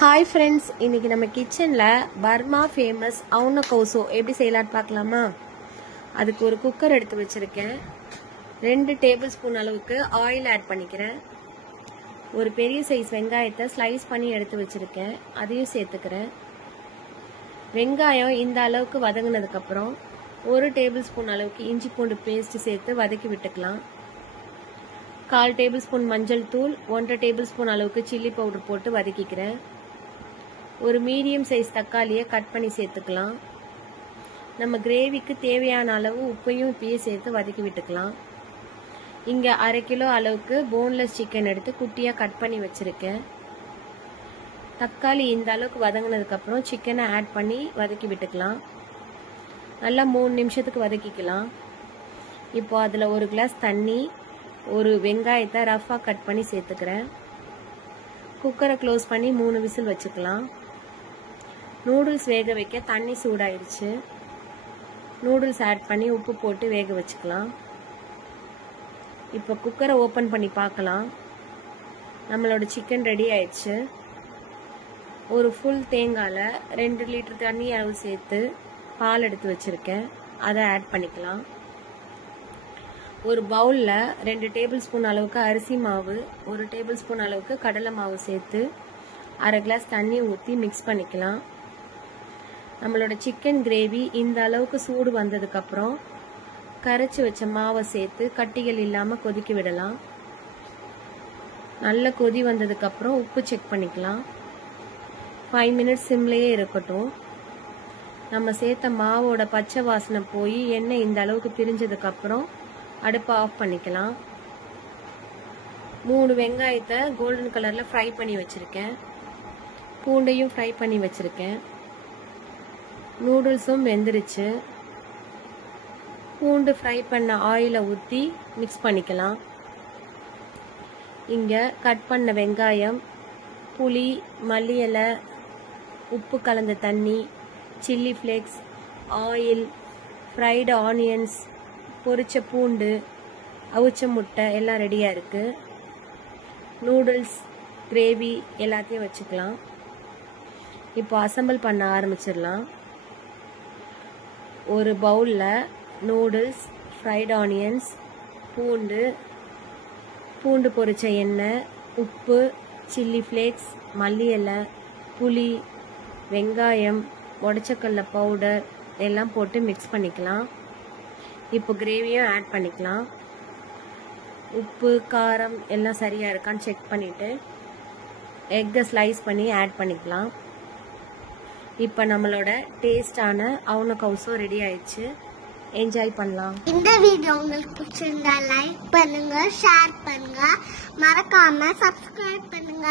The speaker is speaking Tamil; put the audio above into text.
ஹாய் ஃப்ரெண்ட்ஸ், இன்றைக்கி நம்ம கிச்சனில் பர்மா ஃபேமஸ் அவுன கௌசோ எப்படி செய்யலான்னு பார்க்கலாமா? அதுக்கு ஒரு குக்கர் எடுத்து வச்சுருக்கேன். 2 டேபிள் ஸ்பூன் அளவுக்கு ஆயில் ஆட் பண்ணிக்கிறேன். ஒரு பெரிய சைஸ் வெங்காயத்தை ஸ்லைஸ் பண்ணி எடுத்து வச்சுருக்கேன், அதையும் சேர்த்துக்கிறேன். வெங்காயம் இந்த அளவுக்கு வதங்கினதுக்கப்புறம் 1 டேபிள் ஸ்பூன் அளவுக்கு இஞ்சி பூண்டு பேஸ்ட்டு சேர்த்து வதக்கி விட்டுக்கலாம். 1/4 டேபிள் ஸ்பூன் மஞ்சள் தூள், 1/2 டேபிள் ஸ்பூன் அளவுக்கு சில்லி பவுடர் போட்டு வதக்கிக்கிறேன். ஒரு மீடியம் சைஸ் தக்காளியை கட் பண்ணி சேர்த்துக்கலாம். நம்ம கிரேவிக்கு தேவையான அளவு உப்பையும் இப்பயே சேர்த்து வதக்கி விட்டுக்கலாம். இங்கே 1/2 கிலோ அளவுக்கு போன்லெஸ் சிக்கன் எடுத்து குட்டியாக கட் பண்ணி வச்சுருக்கேன். தக்காளி இந்த அளவுக்கு வதங்கினதுக்கப்புறம் சிக்கனை ஆட் பண்ணி வதக்கி விட்டுக்கலாம். நல்லா 3 நிமிஷத்துக்கு வதக்கிக்கலாம். இப்போ அதில் 1 கிளாஸ் தண்ணி, ஒரு வெங்காயத்தை ரஃபாக கட் பண்ணி சேர்த்துக்கிறேன். குக்கரை க்ளோஸ் பண்ணி 3 விசில் வச்சுக்கலாம். நூடுல்ஸ் வேக வைக்க தண்ணி சூடாயிடுச்சு. நூடுல்ஸ் ஆட் பண்ணி உப்பு போட்டு வேக வச்சுக்கலாம். இப்போ குக்கரை ஓப்பன் பண்ணி பார்க்கலாம். நம்மளோட சிக்கன் ரெடி ஆயிடுச்சு. ஒரு ஃபுல் தேங்காயில் 2 லிட்டர் தண்ணி அளவு சேர்த்து பால் எடுத்து வச்சுருக்கேன், அதை ஆட் பண்ணிக்கலாம். ஒரு பவுலில் 2 டேபிள் ஸ்பூன் அளவுக்கு அரிசி மாவு, 1 டேபிள் ஸ்பூன் அளவுக்கு கடலை மாவு சேர்த்து 1/2 கிளாஸ் தண்ணி ஊற்றி மிக்ஸ் பண்ணிக்கலாம். நம்மளோட சிக்கன் கிரேவி இந்த அளவுக்கு சூடு வந்ததுக்கப்புறம் கரைச்சி வச்ச மாவை சேர்த்து கட்டிகள் இல்லாமல் கொதிக்க விடலாம். நல்ல கொதி வந்ததுக்கப்புறம் உப்பு செக் பண்ணிக்கலாம். 5 மினிட்ஸ் சிம்லேயே இருக்கட்டும். நம்ம சேர்த்த மாவோட பச்சை வாசனை போய் எண்ணெய் இந்த அளவுக்கு பிரிஞ்சதுக்கப்புறம் அடுப்பை ஆஃப் பண்ணிக்கலாம். 3 வெங்காயத்தை கோல்டன் கலரில் ஃப்ரை பண்ணி வச்சுருக்கேன். பூண்டையும் ஃப்ரை பண்ணி வச்சுருக்கேன். நூடுல்ஸும் வெந்துருச்சு. பூண்டு ஃப்ரை பண்ண ஆயிலை ஊற்றி மிக்ஸ் பண்ணிக்கலாம். இங்கே கட் பண்ண வெங்காயம், புளி, மல்லி இலை, உப்பு கலந்த தண்ணி, chilli flakes, oil, fried onions, பொரிச்ச பூண்டு, அவிச்ச முட்டை எல்லாம் ரெடியாக இருக்குது. நூடுல்ஸ், கிரேவி எல்லாத்தையும் வச்சுக்கலாம். இப்போ அசம்பிள் பண்ண ஆரம்பிச்சிடலாம். ஒரு பவுலில் நூடுல்ஸ், ஃப்ரைட் ஆனியன்ஸ், பூண்டு பொரிச்ச எண்ணெய், உப்பு, சில்லி ஃப்ளேக்ஸ், மல்லி இலை, புளி, வெங்காயம், உடச்சக்கடலை பவுடர் எல்லாம் போட்டு மிக்ஸ் பண்ணிக்கலாம். இப்போ கிரேவியும் ஆட் பண்ணிக்கலாம். உப்பு, காரம் எல்லாம் சரியாக இருக்கான்னு செக் பண்ணிவிட்டு எக்கை ஸ்லைஸ் பண்ணி ஆட் பண்ணிக்கலாம். இப்போ நம்மளோட டேஸ்டான அவுன கௌசோ ரெடி ஆயிடுச்சு. என்ஜாய் பண்ணலாம். இந்த வீடியோ உங்களுக்கு பிடிச்சிருந்தா லைக் பண்ணுங்க, ஷேர் பண்ணுங்க, மறக்காம சப்ஸ்கிரைப் பண்ணுங்க.